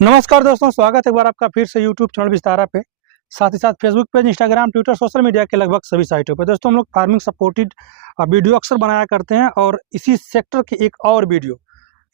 नमस्कार दोस्तों, स्वागत है एक बार आपका फिर से यूट्यूब चैनल विस्तारा पे, साथ ही साथ Facebook page, Instagram, Twitter, social media के लगभग सभी साइटों पे। दोस्तों हम लोग फार्मिंग सपोर्टेड वीडियो अक्सर बनाया करते हैं और इसी सेक्टर की एक और वीडियो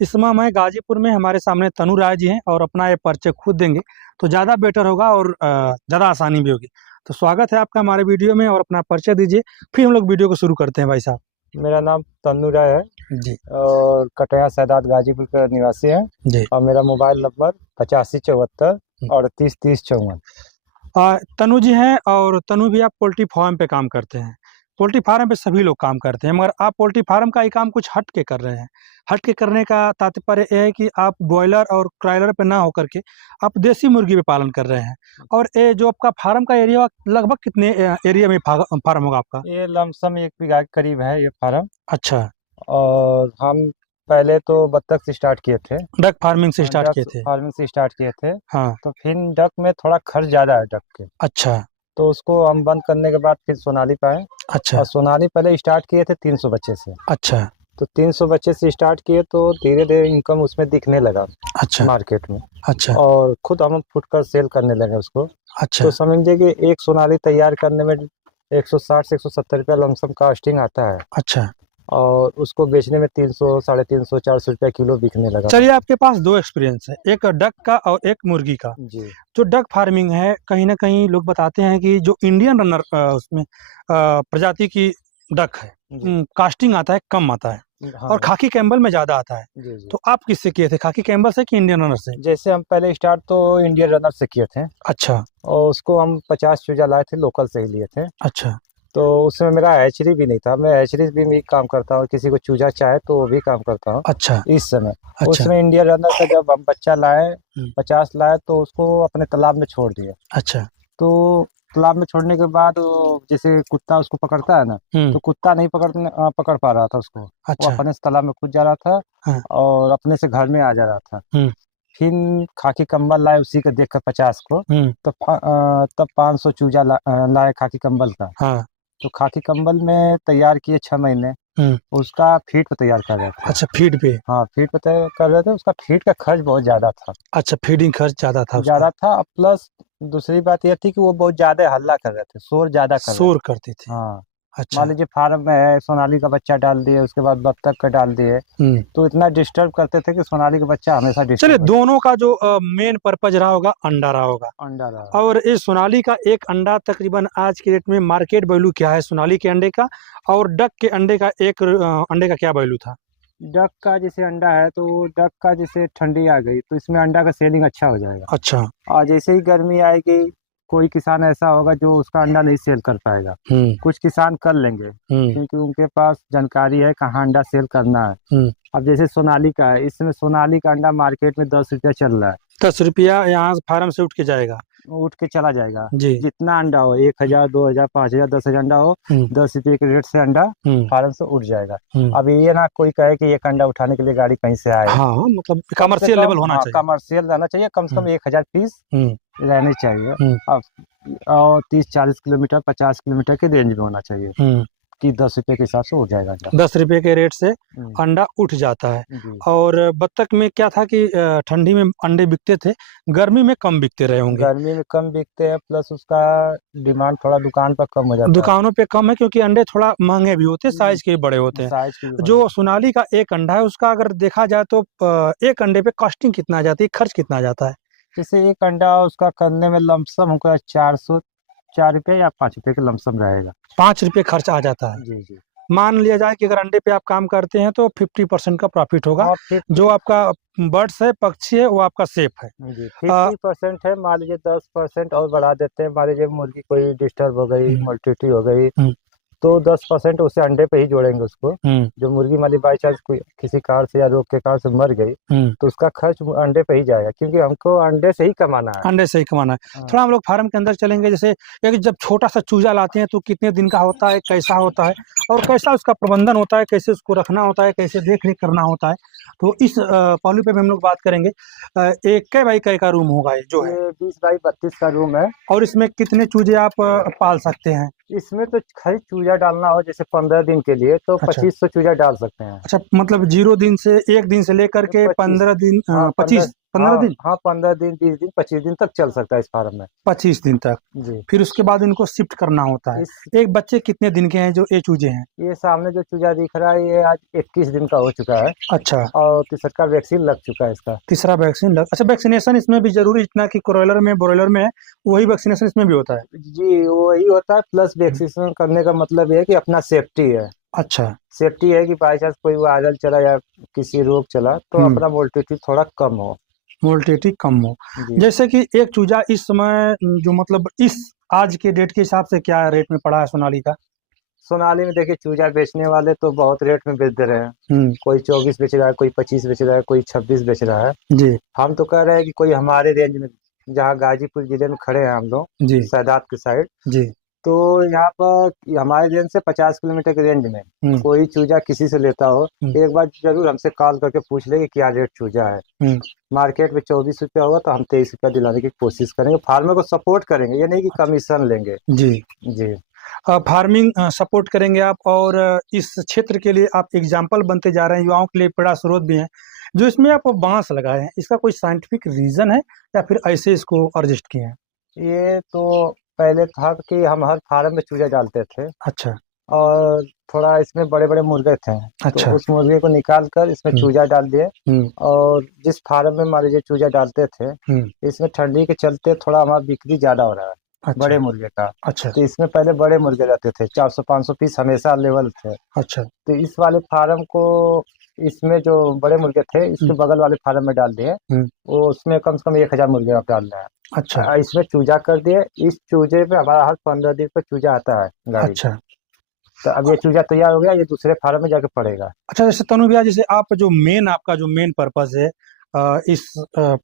इस समय मैं गाजीपुर में, हमारे सामने तनु राय जी हैं और अपना ये परिचय खुद देंगे तो ज़्यादा बेटर होगा और ज़्यादा आसानी भी होगी। तो स्वागत है आपका हमारे वीडियो में और अपना परिचय दीजिए, फिर हम लोग वीडियो को शुरू करते हैं भाई साहब। मेरा नाम तन्नू राय है जी और कटया सैदात गाजीपुर का निवासी है जी। और मेरा मोबाइल नंबर 8574 383054। तनु जी हैं और तनु भी आप पोल्ट्री फार्म पे काम करते हैं। पोल्ट्री फार्म पे सभी लोग काम करते हैं, मगर आप पोल्ट्री फार्म का ही काम कुछ हट के कर रहे हैं। हट के करने का तात्पर्य यह है कि आप बॉयलर और क्रॉयलर पे ना होकर के आप देसी मुर्गी पे पालन कर रहे हैं। और ये जो आपका फार्म का एरिया लगभग कितने एरिया में फार्म होगा आपका? ये लमसम 1 बीघा के करीब है ये फार्म। अच्छा, और हम पहले तो बत्तख से स्टार्ट किए थे, डक फार्मिंग से स्टार्ट किए थे। फार्मिंग से स्टार्ट किए थे। हाँ, तो फिर डक में थोड़ा खर्च ज़्यादा है डक के, अच्छा तो उसको हम बंद करने के बाद फिर सोनाली पे आए। अच्छा और सोनाली पहले स्टार्ट किए थे 300 बच्चे से। अच्छा तो 300 बच्चे से स्टार्ट किए तो धीरे धीरे इनकम उसमें दिखने लगा अच्छा मार्केट में। अच्छा और खुद हम फुटकर सेल करने लगे उसको। अच्छा तो समझिए कि एक सोनाली तैयार करने में 160 से 170 रुपया लमसम कास्टिंग आता है अच्छा। और उसको बेचने में 300, 350, 400 रुपया किलो बिकने लगा। चलिए, आपके पास दो एक्सपीरियंस है, एक डक का और एक मुर्गी का। जी जो डक फार्मिंग है, कहीं ना कहीं लोग बताते हैं कि जो इंडियन रनर उसमें प्रजाति की डक है, जी कास्टिंग आता है, कम आता है हाँ और खाकी कैम्बल में ज़्यादा आता है। जी जी। तो आप किससे किए थे, खाकी कैम्बल से कि इंडियन रनर से? जैसे हम पहले स्टार्ट तो इंडियन रनर से किए थे अच्छा और उसको हम 50 चूजा लाए थे, लोकल से ही लिए थे। अच्छा तो उसमें मेरा हैचरी भी नहीं था, मैं हैचरी भी भी काम करता हूँ, किसी को चूजा चाहे तो वो भी काम करता हूँ अच्छा इस समय। अच्छा उसमें इंडियन रनर का जब हम बच्चा लाए 50 लाए तो उसको अपने तालाब में छोड़ दिए। अच्छा तो तालाब में छोड़ने के बाद वो जैसे कुत्ता उसको पकड़ता है ना, तो कुत्ता नहीं पकड़ पा रहा था उसको। वो अच्छा अपने से तालाब में कूद जा रहा था हाँ, और अपने से घर में आ जा रहा था। फिर खाकी कंबल लाए उसी का देखकर 50 को। तब 500 चूजा लाए खाकी कंबल का। हाँ, तो खाकी कंबल में तैयार किए 6 महीने। उसका फीड पे तैयार कर रहे थे। अच्छा, फीड पे? हाँ, फीड पे तैयार कर रहे थे। उसका फीड का खर्च बहुत ज्यादा था। अच्छा, फीडिंग खर्च ज़्यादा था उसका। ज्यादा था प्लस दूसरी बात यह थी कि वो बहुत ज्यादा हल्ला कर रहे थे, शोर ज्यादा कर रहे शोर थे। करते थे। हाँ, अच्छा। मान लीजिए फार्म में है, सोनाली का बच्चा डाल दिए, उसके बाद बत्तख का डाल दिए, तो इतना डिस्टर्ब करते थे कि सोनाली का बच्चा हमेशा चलिए, डिस्टर्ब दोनों का जो मेन पर्पज रहा होगा, अंडा रहा होगा। अंडा रहा। और इस सोनाली का एक अंडा तकरीबन आज के डेट में मार्केट वैल्यू क्या है सोनाली के अंडे का, और डक के अंडे का एक अंडे का क्या वैल्यू था? डक का जैसे अंडा है तो डक का जैसे ठंडी आ गई तो इसमें अंडा का सेलिंग अच्छा हो जाएगा। अच्छा। और जैसे ही गर्मी आएगी कोई किसान ऐसा होगा जो उसका अंडा नहीं सेल कर पाएगा। कुछ किसान कर लेंगे क्योंकि उनके पास जानकारी है कहाँ अंडा सेल करना है। अब जैसे सोनाली का है, इसमें सोनाली का अंडा मार्केट में 10 रुपया चल रहा है। 10 रुपया यहाँ फार्म से उठ के जाएगा? उठ के चला जाएगा जी। जितना अंडा हो, 1000, 2000, 5000, 10,000 अंडा हो, 10 रुपये के रेट से अंडा फार्म से उठ जाएगा। अब ये ना कोई कहे कि एक अंडा उठाने के लिए गाड़ी कहीं से आए। हाँ, मतलब कमर्शियल लेवल होना चाहिए। कमर्शियल रहना चाहिए, कम से कम 1000 पीस रहने चाहिए। अब और 30-40 किलोमीटर 50 किलोमीटर के रेंज में होना चाहिए कि 10 रुपये के हिसाब से उठ जाएगा अंडा। 10 रुपये के रेट से अंडा उठ जाता है। और बत्तख में क्या था कि ठंडी में अंडे बिकते थे, गर्मी में कम बिकते रहे होंगे। गर्मी में कम बिकते हैं प्लस उसका डिमांड थोड़ा दुकान पर कम हो जाता है। दुकानों पे कम है क्योंकि अंडे थोड़ा महंगे भी होते हैं, साइज के भी बड़े होते हैं। जो सोनाली का एक अंडा है उसका अगर देखा जाए तो एक अंडे पे कॉस्टिंग कितना आ जाती है, खर्च कितना आ जाता है? जैसे एक अंडा उसका करने में लमसम हमको 4 रुपये या 5 रुपये के लमसम रहेगा। 5 रुपये खर्च आ जाता है। जी जी। मान लिया जाए कि अगर अंडे पे आप काम करते हैं तो 50% का प्रॉफिट होगा। जो आपका बर्ड्स है, पक्षी है, वो आपका सेफ है। जी 50% है। मान लीजिए 10% और बढ़ा देते हैं। मान लीजिए मुर्गी कोई डिस्टर्ब हो गई, मोर्टिलिटी हो गई, तो 10% उसे अंडे पे ही जोड़ेंगे उसको। जो मुर्गी माली बाई चांस कोई किसी कारण से या रोग के कारण से मर गई तो उसका खर्च अंडे पे ही जाएगा क्योंकि हमको अंडे से ही कमाना है। अंडे से ही कमाना है। थोड़ा हम लोग फार्म के अंदर चलेंगे। जैसे एक जब छोटा सा चूजा लाते हैं तो कितने दिन का होता है, कैसा होता है और कैसा उसका प्रबंधन होता है, कैसे उसको रखना होता है, कैसे देख रेख करना होता है, तो इस पहलू पे भी हम लोग बात करेंगे। एक कै बाई कै का रूम होगा ये जो है? 20 बाई 32 का रूम है। और इसमें कितने चूजे आप पाल सकते हैं? इसमें तो खाली चूजा डालना हो जैसे 15 दिन के लिए तो 2500 चूजा डाल सकते हैं। अच्छा, मतलब 0 दिन से 1 दिन से लेकर के 15 दिन, 25 15 दिन? हाँ 15 दिन, 20 दिन, 25 दिन तक चल सकता है इस फार्म में। 25 दिन तक। जी। फिर उसके बाद इनको शिफ्ट करना होता है। इस एक बच्चे कितने दिन के हैं जो ये चूजे हैं? ये सामने जो चूजा दिख रहा है ये आज 21 दिन का हो चुका है अच्छा, और तीसरा वैक्सीन लग चुका है इसका। तीसरा वैक्सीन लग, अच्छा वैक्सीनेशन इसमें भी जरूरी, जितना कि ब्रॉयलर में है वही वैक्सीनेशन इसमें भी होता है? जी वही होता है, प्लस वैक्सीनेशन करने का मतलब ये है कि अपना सेफ्टी है। अच्छा। सेफ्टी है कि बाई चांस कोई वायरल चला या किसी रोग चला तो अपना मोर्टेलिटी थोड़ा कम हो। मोर्टेलिटी कम हो। जी। जैसे कि एक चूजा इस समय जो मतलब इस आज के डेट के हिसाब से क्या रेट में पड़ा है सोनाली का? सोनाली में देखिए चूजा बेचने वाले तो बहुत रेट में बेच दे रहे हैं। कोई 24 बेच रहा है, कोई 25 बेच रहा है, कोई 26 बेच रहा है। जी हम तो कह रहे हैं कि कोई हमारे रेंज में, जहाँ गाजीपुर जिले में खड़े हैं हम लोग, जी सादात के साइड, जी। तो यहाँ पर हमारे रेंज से 50 किलोमीटर के रेंज में कोई चूजा किसी से लेता हो, एक बार जरूर हमसे कॉल करके पूछ ले कि क्या रेट चूजा है। मार्केट में 24 रुपया होगा तो हम 23 रुपया दिलाने की कोशिश करेंगे, फार्मर को सपोर्ट करेंगे, ये नहीं कि कमीशन लेंगे। जी जी। फार्मिंग सपोर्ट करेंगे आप, और इस क्षेत्र के लिए आप एग्जाम्पल बनते जा रहे हैं, युवाओं के लिए प्रेरणा स्रोत भी हैं। जो इसमें आप बांस लगाए हैं, इसका कोई साइंटिफिक रीजन है या फिर ऐसे इसको एडजस्ट किए हैं? ये तो पहले था कि हम हर फार्म में चूजा डालते थे। अच्छा और थोड़ा इसमें बड़े बड़े मुर्गे थे, अच्छा। तो उस मुर्गे को निकाल कर इसमें चूजा डाल दिए। और जिस फार्म में मान लीजिए चूजा डालते थे, इसमें ठंडी के चलते थोड़ा हमारा बिक्री ज्यादा हो रहा है। अच्छा बड़े मुर्गे का। अच्छा तो इसमें पहले बड़े मुर्गे रहते थे, 400-500 पीस हमेशा लेवल थे। अच्छा। तो इस वाले फार्म को, इसमें जो बड़े मुर्गे थे इसके बगल वाले फार्म में डाल दिए। वो उसमें कम से कम 1000 मुर्गे आप डाल रहे हैं। अच्छा इसमें चूजा कर दिए। इस चूजे पे हमारा हर 15 दिन पर चूजा आता है गाड़ी। अच्छा तो अब ये चूजा तैयार हो गया, ये दूसरे फार्म में जाके पड़ेगा। अच्छा। जैसे तनु भैया, जैसे आप जो आपका जो मेन पर्पस है इस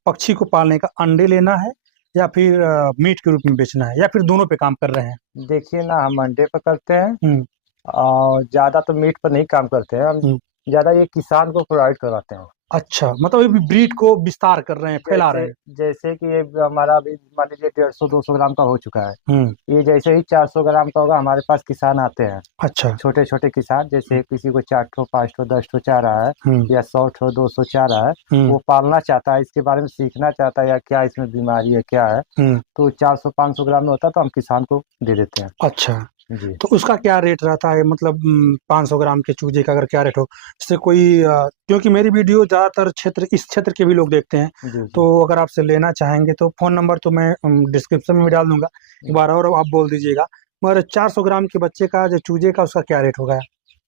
पक्षी को पालने का, अंडे लेना है या फिर मीट के रूप में बेचना है, या फिर दोनों पे काम कर रहे हैं? देखिए ना, हम अंडे पर करते हैं और ज्यादा तो मीट पर नहीं काम करते हैं हम। ज्यादा ये किसान को प्रोवाइड करवाते हैं। अच्छा, मतलब ये ब्रीड को विस्तार कर रहे हैं, फैला रहे हैं। जैसे कि ये हमारा अभी मान लीजिए 150-200 ग्राम का हो चुका है। ये जैसे ही 400 ग्राम का होगा, हमारे पास किसान आते हैं। अच्छा। छोटे छोटे किसान, जैसे किसी को 4 ठो 5 ठो 10 ठो चाह रहा है या 100 ठो 200 चाह रहा है, वो पालना चाहता है, इसके बारे में सीखना चाहता है या क्या इसमें बीमारी है क्या है, तो 400-500 ग्राम में होता है तो हम किसान को दे देते हैं। अच्छा जी। तो उसका क्या रेट रहता है, मतलब 500 ग्राम के चूजे का अगर क्या रेट हो, जैसे कोई क्योंकि मेरी वीडियो ज़्यादातर इस क्षेत्र के भी लोग देखते हैं, जी। तो अगर आपसे लेना चाहेंगे तो फ़ोन नंबर तो मैं डिस्क्रिप्शन में भी डाल दूंगा, एक बार और आप बोल दीजिएगा। मगर 400 ग्राम के बच्चे का जो चूजे का, उसका क्या रेट होगा?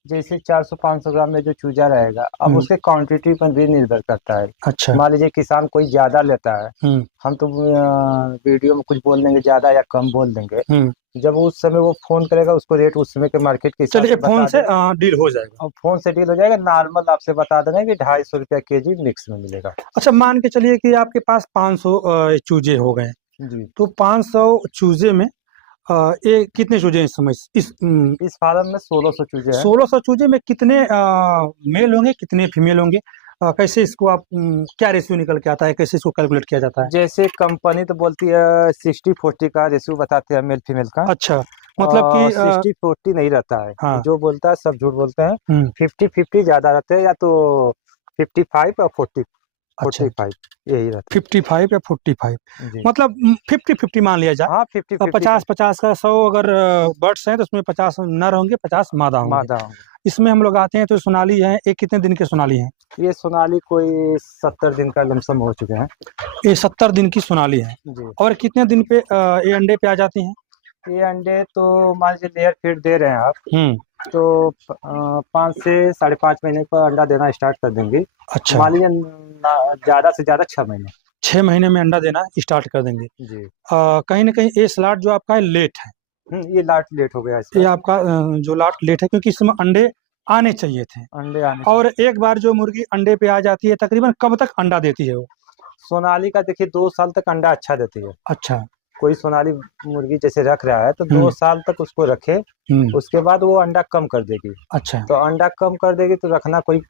जैसे 400-500 ग्राम में जो चूजा रहेगा, अब उसके क्वांटिटी पर भी निर्भर करता है। अच्छा। मान लीजिए किसान कोई ज्यादा लेता है, हम तो वीडियो में कुछ बोल देंगे ज्यादा या कम बोल देंगे। जब उस समय वो फोन करेगा, उसको रेट उस समय के मार्केट के हिसाब से फोन से डील हो जाएगा। और फोन से डील हो जाएगा। नॉर्मल आपसे बता देंगे कि 250 रुपया केजी मिक्स में मिलेगा। अच्छा, मान के चलिए कि आपके पास 500 चूजे हो गए, जी। तो 500 चूजे में ये कितने चूजे हैं इस समय इस फार्म में 1600 चूजे हैं। 1600 चूजे में कितने मेल होंगे, कितने फीमेल होंगे? कैसे इसको आप क्या रेशियो निकल के आता है, कैसे इसको कैलकुलेट किया जाता है? जैसे कंपनी तो बोलती है 60-40 का रेशियो बताते हैं मेल फीमेल का। अच्छा, मतलब कि 60-40 नहीं रहता है। हाँ। जो बोलता है सब झूठ बोलते हैं। 50-50 ज्यादा रहते हैं, या तो 55 और 45 यही रहता है। 55 या 45, मतलब 50-50 मान लिया जाए। हाँ 50-50 50-50 का 100 अगर बर्ड्स हैं तो उसमें 50 नर होंगे, 50 मादा होंगे। इसमें हम लोग आते हैं तो सोनाली है, ये कितने दिन के सोनाली हैं? ये सोनाली कोई 70 दिन का लमसम हो चुके हैं। ये 70 दिन की सोनाली है। और कितने दिन पे ये अंडे पे आ जाती हैं? ये अंडे तो मान लीजिए लेयर फीड दे रहे हैं आप, तो 5 से 5.5 महीने पर अंडा देना स्टार्ट कर देंगे। अच्छा। मान लीजिए ज्यादा से ज्यादा 6 महीने। 6 महीने में अंडा देना स्टार्ट कर देंगे जी। कहीं ना कहीं ये स्लॉट जो आपका है लेट है। ये लाट लेट हो गया इसका। ये आपका जो लाट लेट है, क्योंकि इसमें अंडे आने चाहिए थे। अंडे आने और एक बार जो मुर्गी अंडे पे आ जाती है, तकरीबन कब तक अंडा देती है वो? सोनाली का देखिए 2 साल तक अंडा अच्छा देती है। अच्छा। कोई सोनाली मुर्गी जैसे रख रहा है तो 2 साल तक उसको रखे, उसके बाद वो अंडा कम कर देगी। अच्छा तो अंडा कम कर देगी तो रखना कोई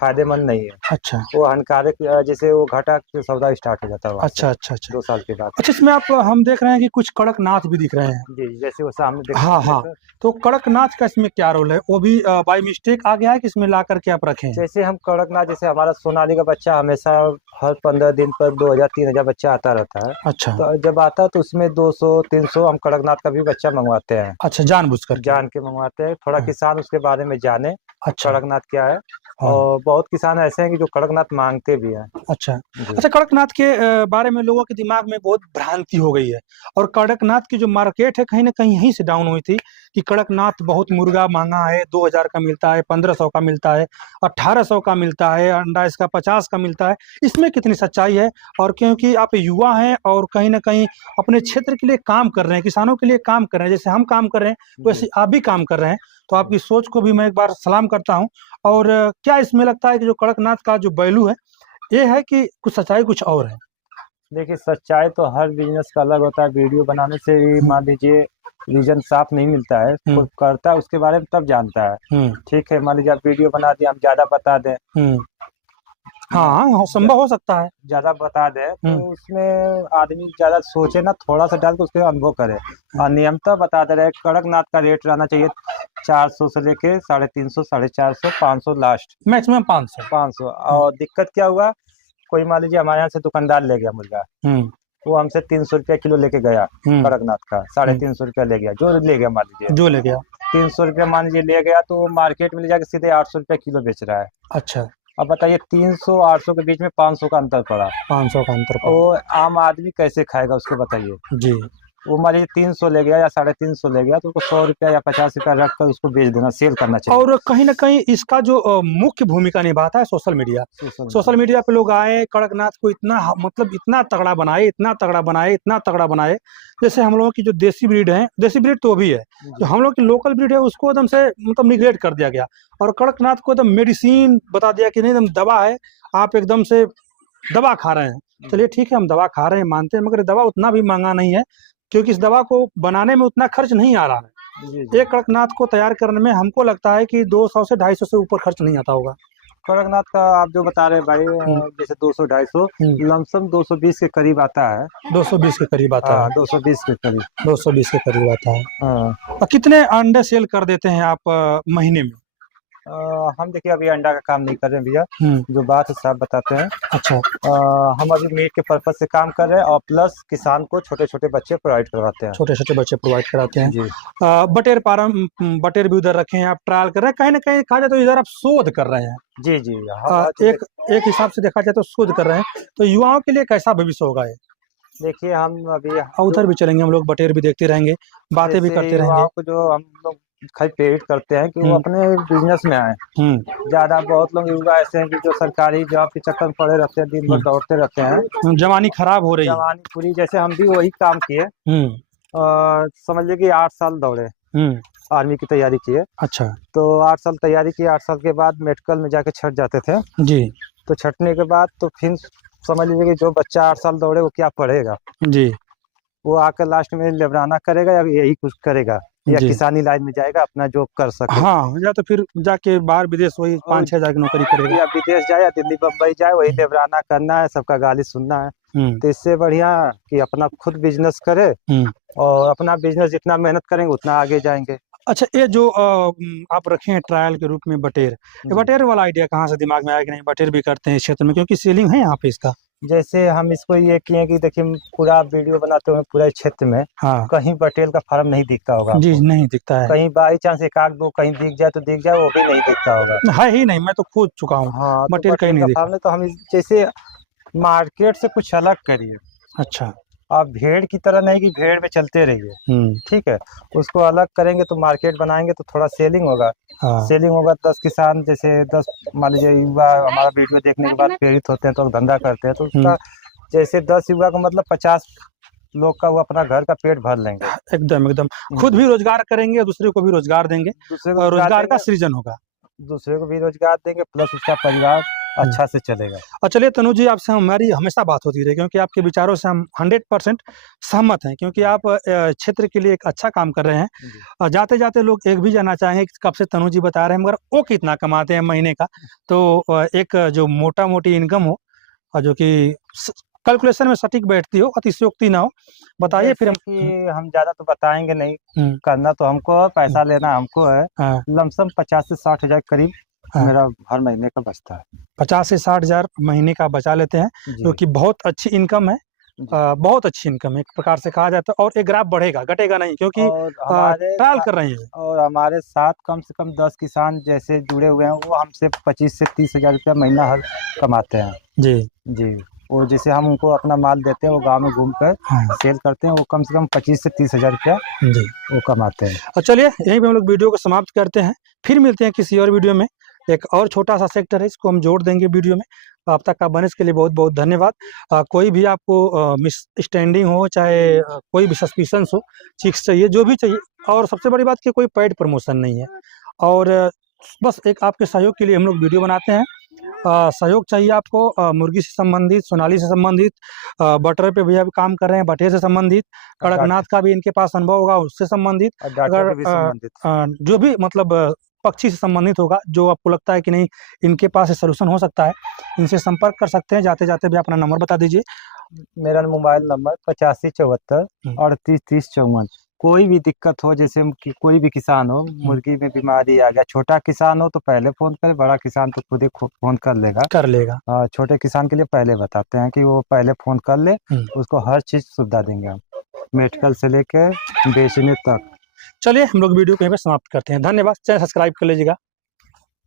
फायदेमंद नहीं है। अच्छा वो हानिकारक, जैसे वो घाटा के सौदा स्टार्ट हो जाता है वहाँ से अच्छा अच्छा अच्छा 2 साल के बाद। अच्छा। इसमें आप हम देख रहे हैं कि कुछ कड़कनाथ भी दिख रहे हैं। जी, जैसे वो सामने देख हाँ सकते हैं हाँ। सर। तो कड़कनाथ का इसमें क्या रोल है? वो भी बाई मिस्टेक आ गया है कि इसमें ला करके आप रखे हैं? जैसे हम कड़कनाथ, जैसे हमारा सोनाली का बच्चा हमेशा हर 15 दिन पर 2000-3000 बच्चा आता रहता है। अच्छा तो जब आता है तो उसमें 200-300 हम कड़कनाथ का भी बच्चा मंगवाते हैं। अच्छा, जानबूझ करके। जान के मंगवाते हैं, थोड़ा हाँ। किसान उसके बारे में जाने अच्छा कड़कनाथ क्या है। हाँ। और बहुत किसान ऐसे हैं कि जो कड़कनाथ मांगते भी हैं। अच्छा जी। अच्छा। कड़कनाथ के बारे में लोगों के दिमाग में बहुत भ्रांति हो गई है, और कड़कनाथ की जो मार्केट है कहीं ना कहीं यहीं से डाउन हुई थी कि कड़कनाथ बहुत मुर्गा महंगा है, 2000 का मिलता है, 1500 का मिलता है, 1800 का मिलता है, अंडा इसका 50 का मिलता है। इसमें कितनी सच्चाई है? और क्योंकि आप युवा हैं और कहीं ना कहीं अपने क्षेत्र के लिए काम कर रहे हैं, किसानों के लिए काम कर रहे हैं, जैसे हम काम कर रहे हैं वैसे आप भी काम कर रहे हैं, तो आपकी सोच को भी मैं एक बार सलाम करता हूँ। और क्या इसमें लगता है कि जो कड़कनाथ का जो वैल्यू है ये है कि कुछ सच्चाई कुछ और है? देखिए, सच्चाई तो हर बिजनेस का अलग होता है। वीडियो बनाने से ही मान लीजिए रीजन साफ नहीं मिलता है। कोई करता है उसके बारे में तब जानता है। ठीक है, मान लीजिए आप वीडियो बना दिए, हम ज्यादा बता दें, हाँ संभव हो सकता है। ज्यादा बता दें तो उसमें आदमी ज्यादा सोचे ना, थोड़ा सा डाल के उसके अनुभव करे। और नियमतः बता दे रहे, कड़कनाथ का रेट रहना चाहिए 400 से लेके 350, 450, 500 लास्ट, मैक्सिमम 500। 500। और दिक्कत क्या हुआ, कोई मान लीजिए हमारे यहाँ से दुकानदार ले गया मुर्गा, वो हमसे 300 रुपया किलो लेके गया कड़कनाथ का, 350 रुपया ले गया, जो ले गया मान लीजिए, जो ले गया 300 रुपया मान लीजिए ले गया, तो मार्केट में ले जाके सीधे 800 रुपया किलो बेच रहा है। अच्छा। अब बताइए 300-800 के बीच में 500 का अंतर पड़ा। 500 का अंतर पड़ा। वो आम आदमी कैसे खाएगा उसको बताइए। जी। वो मान लीजिए 300 ले गया या 350 ले गया, तो उसको 100 रुपया या 50 रुपया रख कर उसको बेच देना, सेल करना चाहिए। और कहीं ना कहीं इसका जो मुख्य भूमिका निभाता है सोशल मीडिया। सोशल मीडिया पे लोग आए, कड़कनाथ को इतना मतलब इतना तगड़ा बनाए, इतना तगड़ा बनाए, इतना तगड़ा बनाए। जैसे हम लोगों की जो देसी ब्रीड है, देसी ब्रीड तो भी है, जो हम लोग की लोकल ब्रीड है उसको एकदम से मतलब निगलेक्ट कर दिया गया, और कड़कनाथ को एकदम मेडिसिन बता दिया कि नहीं एकदम दवा है, आप एकदम से दवा खा रहे हैं। चलिए ठीक है, हम दवा खा रहे हैं मानते हैं, मगर दवा उतना भी महंगा नहीं है, क्योंकि इस दवा को बनाने में उतना खर्च नहीं आ रहा है। एक कड़कनाथ को तैयार करने में हमको लगता है कि 200 से 250 से ऊपर खर्च नहीं आता होगा। कड़कनाथ का आप जो बता रहे हैं भाई, जैसे 200-250 लमसम 220 के करीब आता है। 220 के करीब आता है। 220 के करीब, 220 के करीब आता है। हाँ। कितने अंडे सेल कर देते हैं आप महीने में? हम देखिए अभी अंडा का काम नहीं कर रहे हैं भैया, जो बात है साफ बताते हैं। अच्छा। हम अभी मीट के पर्पज से काम कर रहे हैं, और प्लस किसान को छोटे छोटे बच्चे प्रोवाइड करवाते हैं। छोटे छोटे बच्चे प्रोवाइड कराते हैं जी। बटेर फार्म, बटेर भी उधर रखे हैं, आप ट्रायल कर रहे हैं, कहीं ना कहीं देखा जाए तो इधर आप शोध कर रहे हैं। जी जी। एक हिसाब से देखा जाए तो शोध कर रहे हैं, तो युवाओं के लिए कैसा भविष्य होगा ये? देखिए हम अभी उधर भी चलेंगे, हम लोग बटेर भी देखते रहेंगे, बातें भी करते रहेंगे। जो हम लोग खाली प्रेरित करते हैं कि वो अपने बिजनेस में आए। ज्यादा बहुत लोग युवा ऐसे हैं कि जो सरकारी जॉब के चक्कर में पड़े रहते हैं, दिन भर दौड़ते रहते हैं, जवानी खराब हो रही है। जवानी पूरी, जैसे हम भी वही काम किए। समझ लीजिए कि 8 साल दौड़े, आर्मी की तैयारी किए। अच्छा। तो 8 साल तैयारी की, 8 साल के बाद मेडिकल में जाके छट जाते थे जी। तो छटने के बाद तो फिर समझ लीजिए कि जो बच्चा 8 साल दौड़े वो क्या पढ़ेगा जी। वो आकर लास्ट में लेबराना करेगा या यही कुछ करेगा, या किसानी लाइन में जाएगा अपना जॉब कर सके। हाँ, या तो फिर जाके बाहर विदेश वही 5-6 हज़ार की नौकरी करेगा, या विदेश जाए या दिल्ली बम्बई जाए, वही लेबराना करना है, सबका गाली सुनना है। तो इससे बढ़िया कि अपना खुद बिजनेस करे, और अपना बिजनेस जितना मेहनत करेंगे उतना आगे जाएंगे। अच्छा, ये जो आप रखे हैं ट्रायल के रूप में बटेर, ये बटेर वाला आइडिया कहाँ से दिमाग में आया कि नहीं बटेर भी करते हैं इस क्षेत्र में, क्योंकि सेलिंग है यहाँ पे इसका? जैसे हम इसको ये किए कि देखिए पूरा वीडियो बनाते हुए पूरे क्षेत्र में कहीं बटेर का फार्म नहीं दिखता होगा। जी नहीं दिखता है। कहीं बाई चांस एक आध दो कहीं दिख जाए तो दिख जाए, वो भी नहीं दिखता होगा। है ही नहीं, मैं तो खोज चुका हूँ। हाँ, बटेर कहीं नहीं दिखता। तो हम जैसे मार्केट से कुछ अलग करिए। अच्छा। आप भेड़ की तरह नहीं कि भेड़ में चलते रहिए, ठीक है, उसको अलग करेंगे तो मार्केट बनाएंगे तो थोड़ा सेलिंग होगा। सेलिंग होगा, 10 किसान जैसे 10 मान लीजिए युवा हमारा वीडियो देखने के बाद प्रेरित होते हैं तो धंधा करते हैं, तो उसका जैसे 10 युवा का मतलब 50 लोग का वो अपना घर का पेट भर लेंगे। एकदम एकदम, खुद भी रोजगार करेंगे, दूसरे को भी रोजगार देंगे, दूसरे को रोजगार का सृजन होगा, दूसरे को भी रोजगार देंगे, प्लस उसका परिवार अच्छा से चलेगा। और चलिए तनु जी, आपसे हमारी हमेशा बात होती रही, क्योंकि आपके विचारों से हम 100% सहमत हैं, क्योंकि आप क्षेत्र के लिए एक अच्छा काम कर रहे हैं। जी। और जाते जाते लोग एक भी जानना चाहेंगे कि कब से तनु जी बता रहे हैं, मगर वो कितना कमाते हैं महीने का, तो एक जो मोटा मोटी इनकम हो और जो कि कैलकुलेशन में सटीक बैठती हो, अतिशयोक्ति ना हो, बताइए फिर जैसे कि हम ज्यादा तो बताएंगे नहीं, करना तो हमको है, पैसा लेना हमको है। हाँ, लमसम 50 से 60 हजार करीब हाँ। मेरा हर महीने का बचता है। 50 से 60 हजार महीने का बचा लेते हैं, जी। जो कि बहुत अच्छी इनकम है। जी। बहुत अच्छी इनकम है एक प्रकार से कहा जाता है, और एक ग्राफ बढ़ेगा घटेगा नहीं, क्योंकि और हमारे ट्रायल कर रहे हैं। और हमारे साथ कम से कम 10 किसान जैसे जुड़े हुए हैं, वो हमसे 25 से 30 हजार रुपया महीना हर कमाते हैं। जी जी। और जैसे हम उनको अपना माल देते हैं, वो गांव में घूम कर हाँ सेल करते हैं, वो कम से कम 25 से 30 हजार रुपया जी। वो कमाते हैं। और चलिए यहीं पे हम लोग वीडियो को समाप्त करते हैं, फिर मिलते हैं किसी और वीडियो में। एक और छोटा सा सेक्टर है, इसको हम जोड़ देंगे वीडियो में। अब तक का बने इसके लिए बहुत बहुत धन्यवाद। कोई भी आपको मिस स्टैंडिंग हो, चाहे कोई भी सस्पिशंस हो, चिक्स चाहिए, जो भी चाहिए, और सबसे बड़ी बात कि कोई पेड प्रमोशन नहीं है, और बस एक आपके सहयोग के लिए हम लोग वीडियो बनाते हैं। सहयोग चाहिए आपको मुर्गी से संबंधित, सोनाली से संबंधित, बटर पे भैया भी काम कर रहे हैं, बटे से संबंधित, कड़कनाथ का भी इनके पास अनुभव होगा, उससे संबंधित, और डाटा अगर से भी संबंधित जो भी मतलब पक्षी से संबंधित होगा, जो आपको लगता है कि नहीं इनके पास सोल्यूशन हो सकता है, इनसे संपर्क कर सकते हैं। जाते जाते भी अपना नंबर बता दीजिए। मेरा मोबाइल नंबर 8574 38 30 54। कोई भी दिक्कत हो, जैसे कोई भी किसान हो, मुर्गी में बीमारी आ गया, छोटा किसान हो तो पहले फोन करे, बड़ा किसान तो खुद ही फोन कर लेगा। छोटे किसान के लिए पहले बताते हैं कि वो पहले फोन कर ले, उसको हर चीज सुविधा देंगे हम, मेडिकल से लेके बेचने तक। चलिए हम लोग वीडियो को यहीं पे समाप्त करते हैं। धन्यवाद। चैनल सब्सक्राइब कर लीजिएगा।